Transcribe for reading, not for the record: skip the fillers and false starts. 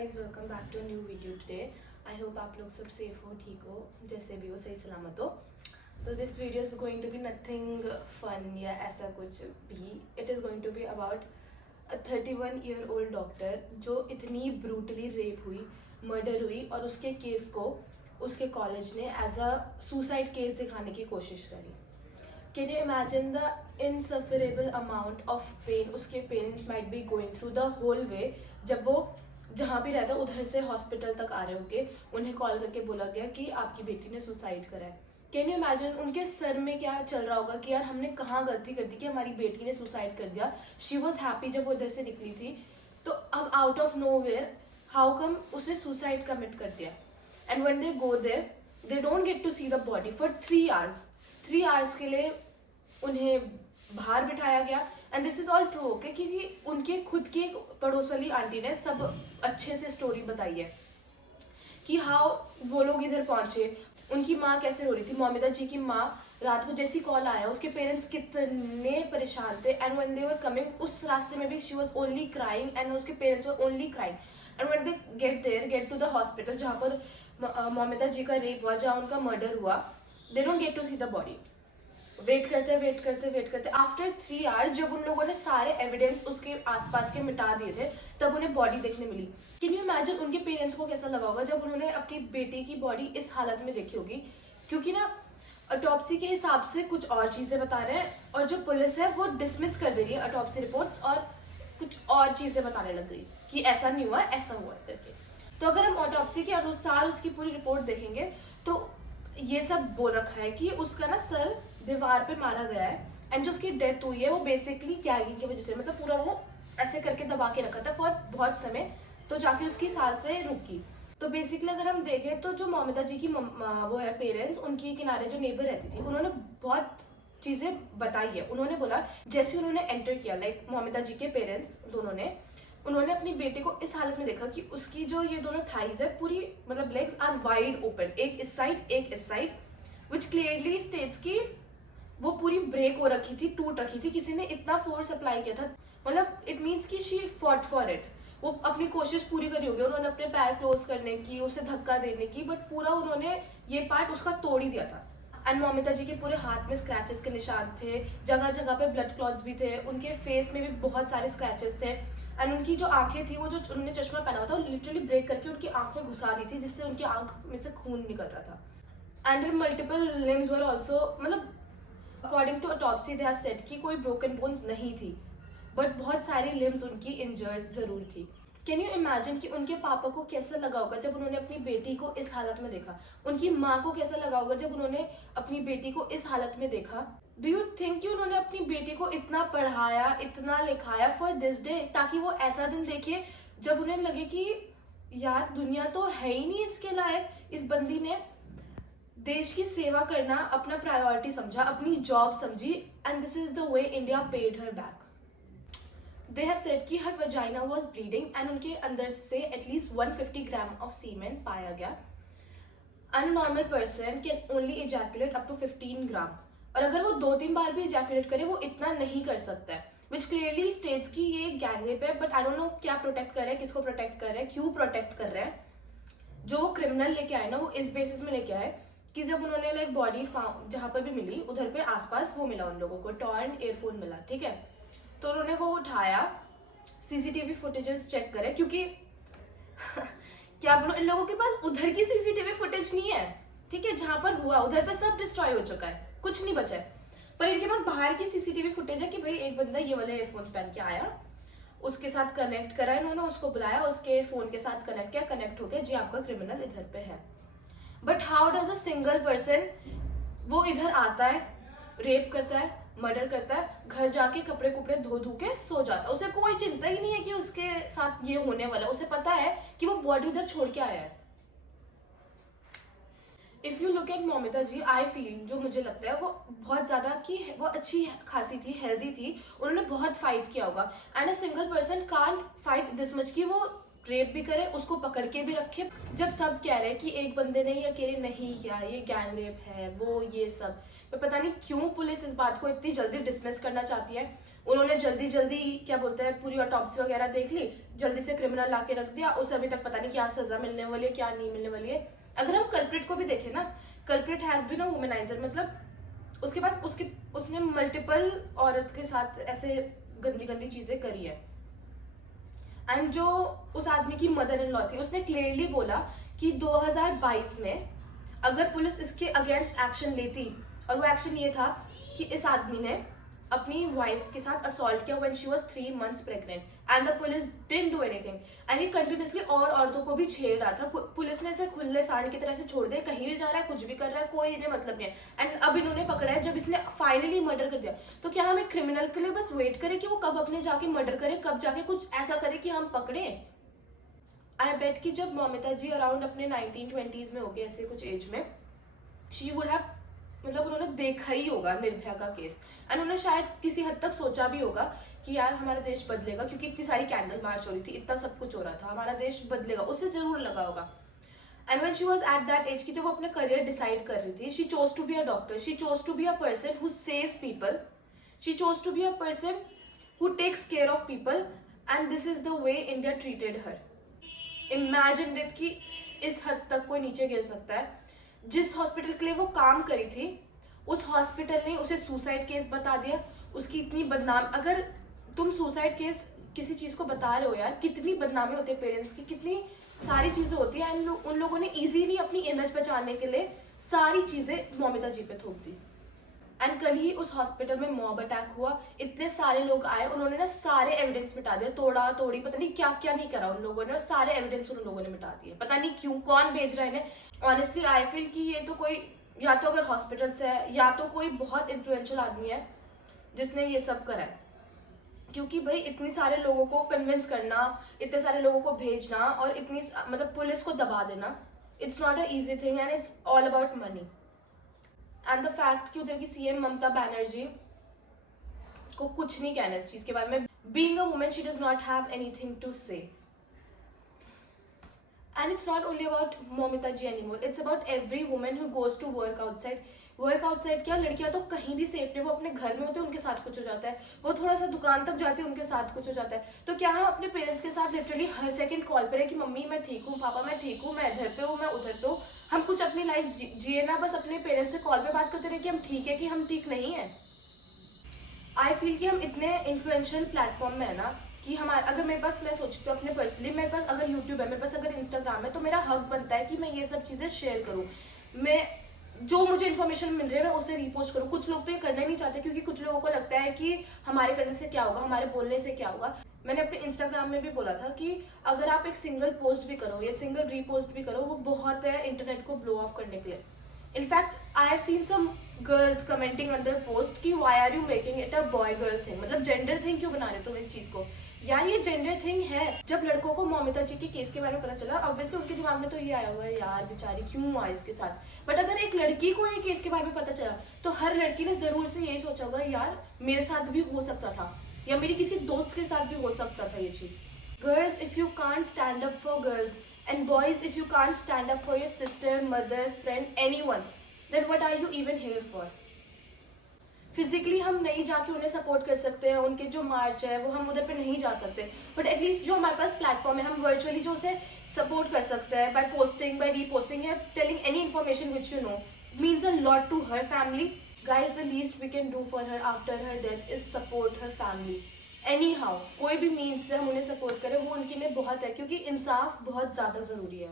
Guys welcome back to new video today. I hope आप लोग सब सेफ हो, ठीक हो, जैसे भी हो, सही सलामत हो। तो this video is going to be nothing fun या ऐसा कुछ भी। It is going to be about a 31 year old doctor जो इतनी ब्रूटली रेप हुई, मर्डर हुई और उसके केस को उसके कॉलेज ने एज अ सुसाइड केस दिखाने की कोशिश करी। Can you imagine the insufferable amount of pain उसके parents might be going through the whole way. जब वो जहाँ भी रहता उधर से हॉस्पिटल तक आ रहे होंगे, उन्हें कॉल करके बोला गया कि आपकी बेटी ने सुसाइड करा है। कैन यू इमेजिन उनके सर में क्या चल रहा होगा कि यार हमने कहाँ गलती कर दी कि हमारी बेटी ने सुसाइड कर दिया। शी वॉज हैप्पी जब वो इधर से निकली थी, तो अब out of nowhere how come उसने सुसाइड कमिट कर दिया। And when they go there they don't get to see the body for 3 hours. 3 hours के लिए उन्हें बाहर बिठाया गया। And this is all true, okay, क्योंकि उनके खुद की एक पड़ोस वाली आंटी ने सब अच्छे से स्टोरी बताई है कि हाउ वो लोग इधर पहुंचे, उनकी माँ कैसे रो रही थी। मोमिता जी की माँ रात को जैसी कॉल आया, उसके पेरेंट्स कितने परेशान थे। And when they were coming उस रास्ते में भी she was only crying and उसके parents were only crying. And when they get to the hospital जहाँ पर मोमिता जी का रेप हुआ, जहाँ उनका मर्डर हुआ, they don't get to see the body. Wait करते आफ्टर 3 आवर्स जब उन लोगों ने सारे एविडेंस उसके आसपास के मिटा दिए थे, तब उन्हें बॉडी देखने मिली। कैन यू इमेजिन उनके पेरेंट्स को कैसा लगा होगा जब उन्होंने अपनी बेटी की बॉडी इस हालत में देखी होगी। क्योंकि ना ऑटोप्सी के हिसाब से कुछ और चीज़ें बता रहे हैं और जो पुलिस है वो डिसमिस कर दे रही है ऑटोप्सी रिपोर्ट्स और कुछ और चीज़ें बताने लग गई कि ऐसा नहीं हुआ, ऐसा हुआ करके। तो अगर हम ऑटोप्सी के अनुसार उसकी पूरी रिपोर्ट देखेंगे तो ये सब बोल रखा है कि उसका ना सर दीवार पे मारा गया है। एंड जो उसकी डेथ हुई है वो बेसिकली गैगिंग की वजह से, मतलब पूरा वो ऐसे करके दबा के रखा था फॉर बहुत समय, तो जाके उसकी सांसें रुकी। तो बेसिकली अगर हम देखें तो जो मोमिता जी की वो है पेरेंट्स, उनकी किनारे जो नेबर रहती थी, उन्होंने बहुत चीज़ें बताई है। उन्होंने बोला जैसे उन्होंने एंटर किया, लाइक मोमिता जी के पेरेंट्स दोनों ने, उन्होंने अपनी बेटे को इस हालत में देखा कि उसकी जो ये दोनों थाइज है पूरी, मतलब लेग्स आर वाइड ओपन, एक इस साइड एक इस साइड, विच क्लियरली स्टेट्स की वो पूरी ब्रेक हो रखी थी, टूट रखी थी, किसी ने इतना फोर्स अप्लाई किया था। मतलब इट मीन्स कि शी फॉट फॉर इट, वो अपनी कोशिश पूरी करी होगी, उन्होंने अपने पैर क्लोज करने की, उसे धक्का देने की, बट पूरा उन्होंने ये पार्ट उसका तोड़ ही दिया था। एंड मोमिता जी के पूरे हाथ में स्क्रैचेस के निशान थे, जगह जगह पे ब्लड क्लॉट्स भी थे, उनके फेस में भी बहुत सारे स्क्रैचेस थे। एंड उनकी जो आंखें थी, वो जो उन्होंने चश्मा पहना हुआ था, लिटरली ब्रेक करके उनकी आंख में घुसा दी थी, जिससे उनकी आंख में से खून निकल रहा था। And multiple limbs were also, मतलब according to autopsy they have said कि कोई ब्रोकन बोन्स नहीं थी, बट बहुत सारी लिम्स उनकी इंजर्ड जरूर थी। कैन यू इमेजिन कि उनके पापा को कैसा लगा होगा जब उन्होंने अपनी बेटी को इस हालत में देखा। उनकी माँ को कैसा लगा होगा जब उन्होंने अपनी बेटी को इस हालत में देखा। डू यू थिंक कि उन्होंने अपनी बेटी को इतना पढ़ाया, इतना लिखाया फॉर दिस डे, ताकि वो ऐसा दिन देखे जब उन्हें लगे कि यार दुनिया तो है ही नहीं इसके लायक। इस बंदी ने देश की सेवा करना अपना प्रायोरिटी समझा, अपनी जॉब समझी, and this is the way India paid her back. They have said कि हर वजाइना वाज ब्लीडिंग एंड उनके अंदर से एटलीस्ट 150 ग्राम ऑफ सीमेन पाया गया। An normal person can only ejaculate up to 15 gram, और अगर वो 2-3 बार भी इजैकुलेट करे वो इतना नहीं कर सकता है, विच क्लियरली स्टेट्स कि ये गैंग रेप है। बट आई डोंट नो क्या प्रोटेक्ट कर रहे हैं, किसको प्रोटेक्ट कर रहे हैं, क्यों प्रोटेक्ट कर रहे हैं। जो वो क्रिमिनल लेके आए ना, वो इस बेसिस में लेके आए कि जब उन्होंने लाइक बॉडी जहाँ पर भी मिली उधर पे आसपास वो मिला, उन लोगों को टॉर्न एयरफोन मिला, ठीक है। तो उन्होंने वो उठाया, सीसीटीवी फुटेजेस चेक करे, क्योंकि क्या बोलो, इन लोगों के पास उधर की सीसीटीवी फुटेज नहीं है, ठीक है, जहां पर हुआ उधर पे सब डिस्ट्रॉय हो चुका है, कुछ नहीं बचा है। पर इनके पास बाहर की सीसीटीवी फुटेज है कि भाई एक बंदा ये वाले एयरफोन्स पहन के आया, उसके साथ कनेक्ट करा इन्होंने, उसको बुलाया, उसके फोन के साथ कनेक्ट किया, कनेक्ट हो गया जी आपका क्रिमिनल इधर पे है। But how does a single person, वो इधर आता है, रेप करता है, मर्डर करता है, घर जाके कपड़े कुपड़े धो धो के सो जाता है, उसे कोई चिंता ही नहीं है कि उसके साथ ये होने वाला है, उसे पता है कि वो बॉडी उधर छोड़ के आया है। If you look at Moumita ji, I feel, जो मुझे लगता है वो बहुत ज्यादा कि वो अच्छी खासी थी, हेल्दी थी, उन्होंने बहुत फाइट किया होगा। And a single person can't fight this much कि वो रेप भी करे, उसको पकड़ के भी रखे। जब सब कह रहे हैं कि एक बंदे ने ये अकेले नहीं किया, ये गैंग रेप है, वो ये सब, मैं पता नहीं क्यों पुलिस इस बात को इतनी जल्दी डिसमिस करना चाहती है। उन्होंने जल्दी जल्दी क्या बोलते हैं पूरी ऑटोप्सी वगैरह देख ली, जल्दी से क्रिमिनल ला के रख दिया, उसे अभी तक पता नहीं क्या सजा मिलने वाली है क्या नहीं मिलने वाली है। अगर हम कल्प्रिट को भी देखें ना, culprit has been a womaniser, मतलब उसके पास उसने मल्टीपल औरत के साथ ऐसे गंदी गंदी चीजें करी है। एंड जो उस आदमी की मदर इन लॉ थी, उसने क्लियरली बोला कि 2022 में अगर पुलिस इसके अगेंस्ट एक्शन लेती, और वो एक्शन ये था कि इस आदमी ने अपनी वाइफ के साथ असॉल्ट किया when she was 3 months pregnant, and the police didn't do anything, and ये कंटिन्यूसली और औरतों को भी छेड़ रहा था। पुलिस ने इसे खुले सांड की तरह से छोड़ दिया, कहीं भी जा रहा है, कुछ भी कर रहा है, कोई इन्हें मतलब नहीं है। एंड अब इन्होंने पकड़ा है, जब इसने फाइनली मर्डर कर दिया, तो क्या हम एक क्रिमिनल के लिए बस वेट करें कि वो कब अपने जाके मर्डर करे, कब जाके कुछ ऐसा करे कि हम पकड़े? आई बेट कि जब मौमिता जी अराउंड अपने 1920s में हो गए, ऐसे कुछ एज में, शी वुड हैव, मतलब उन्होंने देखा ही होगा निर्भया का केस, एंड उन्होंने शायद किसी हद तक सोचा भी होगा कि यार हमारा देश बदलेगा, क्योंकि इतनी सारी कैंडल मार्च हो रही थी, इतना सब कुछ हो रहा था, हमारा देश बदलेगा, उससे जरूर लगा होगा। And when she was at that age कि जब वो अपना करियर डिसाइड कर रही थी, she chose to be a doctor, she chose to be a person who saves people, she chose to be a person who takes care of people, and this is the way India treated her. Imagine it कि इस हद तक कोई नीचे गिर सकता है। जिस हॉस्पिटल के लिए वो काम करी थी, उस हॉस्पिटल ने उसे सुसाइड केस बता दिया, उसकी इतनी बदनाम, अगर तुम सुसाइड केस किसी चीज को बता रहे हो यार, कितनी बदनामी होती है पेरेंट्स की, कितनी सारी चीजें होती है, एंड उन लोगों ने इजीली अपनी इमेज बचाने के लिए सारी चीजें मौमिता जी पे थोप दी। एंड कल ही उस हॉस्पिटल में मॉब अटैक हुआ, इतने सारे लोग आए, उन्होंने ना सारे एविडेंस मिटा दिए, तोड़ा तोड़ी, पता नहीं क्या क्या नहीं करा उन लोगों ने, और सारे एविडेंस उन लोगों ने मिटा दिए, पता नहीं क्यों, कौन भेज रहा है इन्हें। ऑनेस्टली आई फील कि ये तो कोई, या तो अगर हॉस्पिटल से है, या तो कोई बहुत इन्फ्लुएंशियल आदमी है जिसने ये सब करा है, क्योंकि भाई इतने सारे लोगों को कन्विंस करना, इतने सारे लोगों को भेजना, और इतनी मतलब पुलिस को दबा देना, it's not a easy thing, and it's all about money. And the fact कि उधर की सीएम ममता बनर्जी को कुछ नहीं कहना इस चीज के बारे में, being a woman she does not have anything to say. And it's not only about Moumita ji anymore, it's about every woman who goes to work outside. Work outside क्या, लड़कियां तो कहीं भी सेफ नहीं, वो अपने घर में होते हैं उनके साथ कुछ हो जाता है, वो थोड़ा सा दुकान तक जाते हैं उनके साथ कुछ हो जाता है, तो क्या हम अपने पेरेंट्स के साथ लिटरली हर सेकंड कॉल पर है कि मम्मी मैं ठीक हूँ, पापा मैं ठीक हूँ, मैं इधर पे हूँ, मैं उधर पे हूँ, हम कुछ अपनी लाइफ जिए ना, बस अपने पेरेंट्स से कॉल पे बात करते रहे कि हम ठीक है कि हम ठीक नहीं है। आई फील कि हम इतने इन्फ्लुएंशियल प्लेटफॉर्म में है ना, कि हमारे, अगर मेरे पास, मैं सोचती हूँ अपने पर्सनली, मेरे पास अगर यूट्यूब है, मेरे पास अगर इंस्टाग्राम है, तो मेरा हक बनता है कि मैं ये सब चीज़ें शेयर करूँ, मैं जो मुझे इन्फॉर्मेशन मिल रही है मैं उसे रीपोस्ट करूँ। कुछ लोग तो ये करना ही नहीं चाहते, क्योंकि कुछ लोगों को लगता है कि हमारे करने से क्या होगा, हमारे बोलने से क्या होगा। मैंने अपने इंस्टाग्राम में भी बोला था कि अगर आप एक सिंगल पोस्ट भी करो या सिंगल रीपोस्ट भी करो, वो बहुत है इंटरनेट को ब्लो ऑफ करने के लिए। In fact I have seen some girls commenting under post कि why are you making it a boy girl thing, मतलब जेंडर थिंग क्यों बना रहे हो तुम इस चीज को। यार ये जेंडर थिंग है। जब लड़कों को मौमिता जी के केस के बारे में पता चला, ऑब्वियसली उनके दिमाग में तो ये आया होगा यार बेचारी क्यों हुआ इसके साथ, बट अगर एक लड़की को ये केस के बारे में पता चला, तो हर लड़की ने जरूर से यही सोचा होगा यार मेरे साथ भी हो सकता था, या मेरी किसी दोस्त के साथ भी हो सकता था ये चीज। Girls, if you can't stand up for girls, and boys, if you can't stand up for your sister, mother, friend, anyone, then what are you even here for? Physically हम नहीं जाके उन्हें सपोर्ट कर सकते हैं, उनके जो मार्च है वो हम उधर पे नहीं जा सकते, बट एटलीस्ट जो हमारे पास प्लेटफॉर्म है, हम वर्चुअली जो उसे सपोर्ट कर सकते हैं बाय पोस्टिंग, बाय रीपोस्टिंग, या telling any information which you know, means a lot to her family. Guys, the least we can do for her after her death is support her family anyhow. कोई भी means से हम उन्हें support करें वो उनके लिए बहुत है, क्योंकि इंसाफ बहुत ज़्यादा ज़रूरी है।